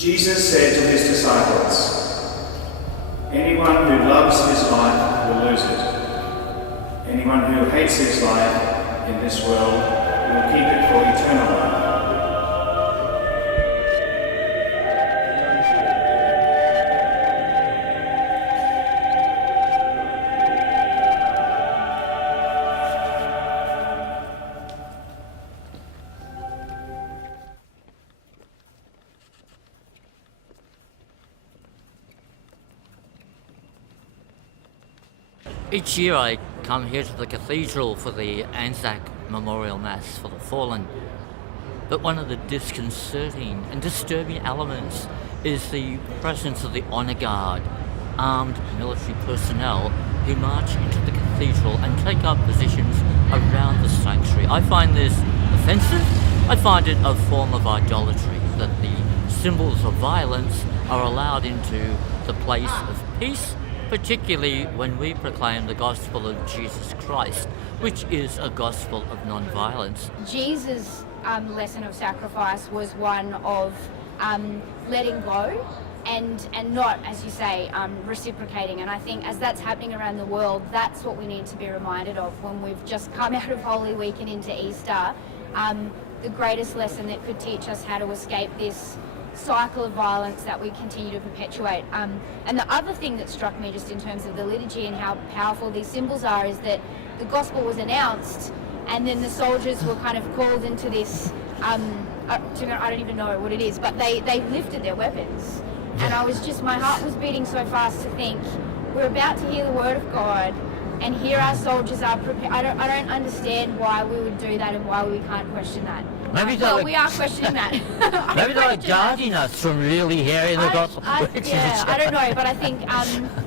Jesus said to his disciples, "Anyone who loves his life will lose it. Anyone who hates his life in this world will keep it for eternal life." Each year I come here to the cathedral for the Anzac Memorial Mass for the fallen. But one of the disconcerting and disturbing elements is the presence of the honour guard, armed military personnel who march into the cathedral and take up positions around the sanctuary. I find this offensive. I find it a form of idolatry, that the symbols of violence are allowed into the place of peace, particularly when we proclaim the gospel of Jesus Christ, which is a gospel of non-violence. Jesus' lesson of sacrifice was one of letting go and not, as you say, reciprocating. And I think as that's happening around the world, that's what we need to be reminded of when we've just come out of Holy Week and into Easter. The greatest lesson that could teach us how to escape this cycle of violence that we continue to perpetuate. And the other thing that struck me just in terms of the liturgy and how powerful these symbols are is that the gospel was announced and then the soldiers were kind of called into this, I don't even know what it is, but they lifted their weapons. And my heart was beating so fast to think, we're about to hear the word of God, and here our soldiers are prepared. I don't understand why we would do that and why we can't question that. We are questioning that. Maybe they're guarding us from really hearing the gospel. I don't know, but I think,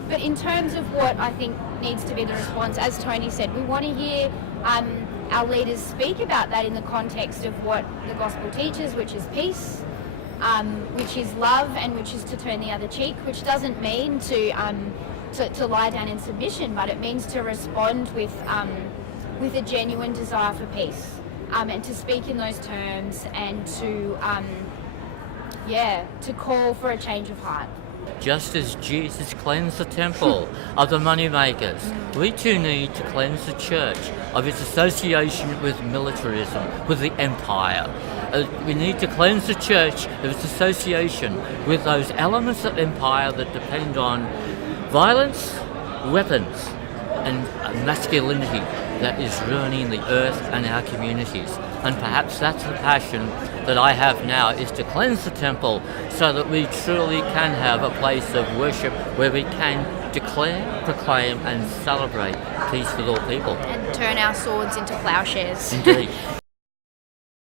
but in terms of what I think needs to be the response, as Tony said, we want to hear our leaders speak about that in the context of what the gospel teaches, which is peace, which is love, and which is to turn the other cheek, which doesn't mean to lie down in submission, but it means to respond with a genuine desire for peace. And to speak in those terms and to call for a change of heart. Just as Jesus cleansed the temple of the moneymakers, we too need to cleanse the church of its association with militarism, with the empire. We need to cleanse the church of its association with those elements of empire that depend on violence, weapons, and masculinity that is ruining the earth and our communities. And perhaps that's the passion that I have now, is to cleanse the temple so that we truly can have a place of worship where we can declare, proclaim and celebrate peace with all people. And turn our swords into plowshares. Indeed.